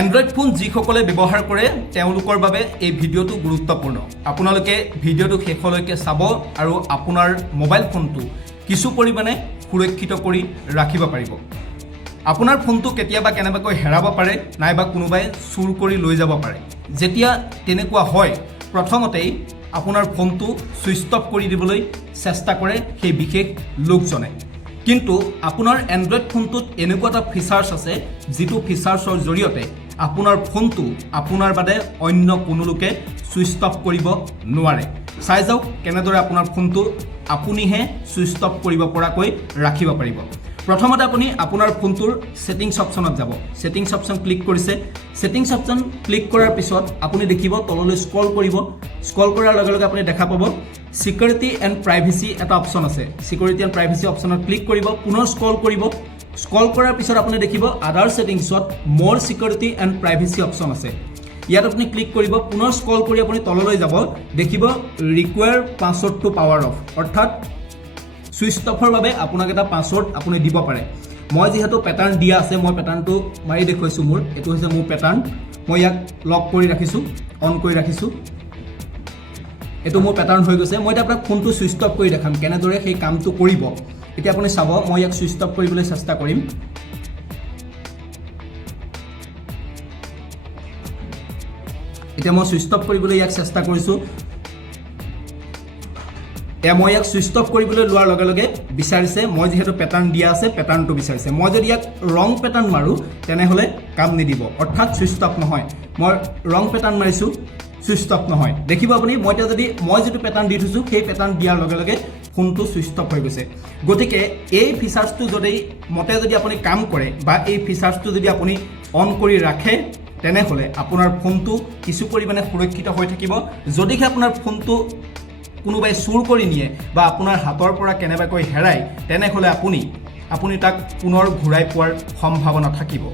Android phone যিসকলে ব্যৱহাৰ কৰে তেওঁলোকৰ বাবে এই ভিডিঅ'টো গুৰুত্বপূৰ্ণ। আপোনালোকে ভিডিঅ'টো শেষলৈকে চাব আৰু আপোনাৰ মোবাইল ফোনটো কিছু পৰিমাণে সুৰক্ষিত কৰি ৰাখিব পাৰিব। আপোনাৰ ফোনটো কেতিয়াবা কেনেবাকৈ হেৰাব পাৰে নাইবা কোনোবাই চুৰ কৰি লৈ যাব পাৰে। যেতিয়া তেনেকুৱা হয় প্ৰথমতেই আপোনাৰ ফোনটো সুইচ অফ কৰি দিবলৈ চেষ্টা কৰে সেই বিশেষ লোকজনে। কিন্তু আপোনাৰ এন্ড্ৰইড ফোনটোত এনেকুৱা এটা ফিচাৰ্ছ আছে যিটো ফিচাৰ্ছৰ জৰিয়তে আপোনাৰ ফোনটো আপোনাৰ বাদে অন্য কোনো লোকে সুইচ অফ কৰিব নোৱাৰে। চাই যাওক কেনেদৰে আপোনাৰ ফোনটো আপুনিহে সুইচ অফ কৰিব পৰাকৈ ৰাখিব পাৰিব। প্ৰথমতে আপুনি আপোনাৰ ফোনটোৰ সেটিংছ অপশ্যনত যাব। সেটিংছ অপশ্যন ক্লিক কৰিছে। সেটিংছ অপশ্যন ক্লিক কৰাৰ পিছত আপুনি দেখিব তললৈ স্ক্ৰল কৰিব। স্ক্ৰল কৰাৰ লগে লগে আপুনি দেখা পাব সিকিউৰিটি এণ্ড প্ৰাইভেচি এটা অপশ্যন আছে। সিকিউৰিটি এণ্ড প্ৰাইভেচি অপশ্যনত ক্লিক কৰিব, পুনৰ স্ক্ৰল কৰিব। স্ক্ৰল কৰাৰ পিছত আপুনি দেখিব আদাৰ সেটিংছত মোৰ সিকিউৰিটি এণ্ড প্ৰাইভেচি অপশ্যন আছে। ইয়াত আপুনি ক্লিক কৰিব, পুনৰ স্ক্ৰল কৰি আপুনি তললৈ যাব, দেখিব ৰিকুৱায়াৰ পাছৱৰ্ড টু পাৱাৰ অফ, অৰ্থাৎ সুইচ অফৰ বাবে আপোনাক এটা পাছৱৰ্ড আপুনি দিব পাৰে। মই যিহেতু পেটাৰ্ণ দিয়া আছে, মই পেটাৰ্ণটো মাৰি দেখুৱাইছোঁ। এইটো হৈছে মোৰ পেটাৰ্ণ। মই ইয়াক লক কৰি ৰাখিছোঁ, অন কৰি ৰাখিছোঁ। এইটো মোৰ পেটাৰ্ণ হৈ গৈছে। মই এতিয়া আপোনাক ফোনটো সুইচ অফ কৰি দেখাম কেনেদৰে সেই কামটো কৰিব। এতিয়া আপুনি চাব, মই ইয়াক সুইচ অফ কৰিবলৈ চেষ্টা কৰিম। এতিয়া মই সুইচ অফ কৰিবলৈ ইয়াক চেষ্টা কৰিছোঁ। মই ইয়াক সুইচ অফ কৰিবলৈ লোৱাৰ লগে লগে বিচাৰিছে, মই যিহেতু পেটাৰ্ণ দিয়া আছে পেটাৰ্ণটো বিচাৰিছে। মই যদি ইয়াক ৰং পেটাৰ্ণ মাৰোঁ তেনেহ'লে কাম নিদিব, অৰ্থাৎ সুইচ অফ নহয়। মই ৰং পেটাৰ্ণ মাৰিছোঁ, সুইচ অফ নহয়। দেখিব আপুনি মই এতিয়া যদি মই যিটো পেটাৰ্ণ দি থৈছোঁ সেই পেটাৰ্ণ দিয়াৰ লগে লগে ফোনটো সুইচ অফ হৈ গৈছে। গতিকে এই ফিচাৰ্ছটো যদি মতে যদি আপুনি কাম কৰে বা এই ফিচাৰ্ছটো যদি আপুনি অন কৰি ৰাখে তেনেহ'লে আপোনাৰ ফোনটো কিছু পৰিমাণে সুৰক্ষিত হৈ থাকিব। যদিহে আপোনাৰ ফোনটো কোনোবাই চুৰ কৰি নিয়ে বা আপোনাৰ হাতৰ পৰা কেনেবাকৈ হেৰায় তেনেহ'লে আপুনি তাক পুনৰ ঘূৰাই পোৱাৰ সম্ভাৱনা থাকিব।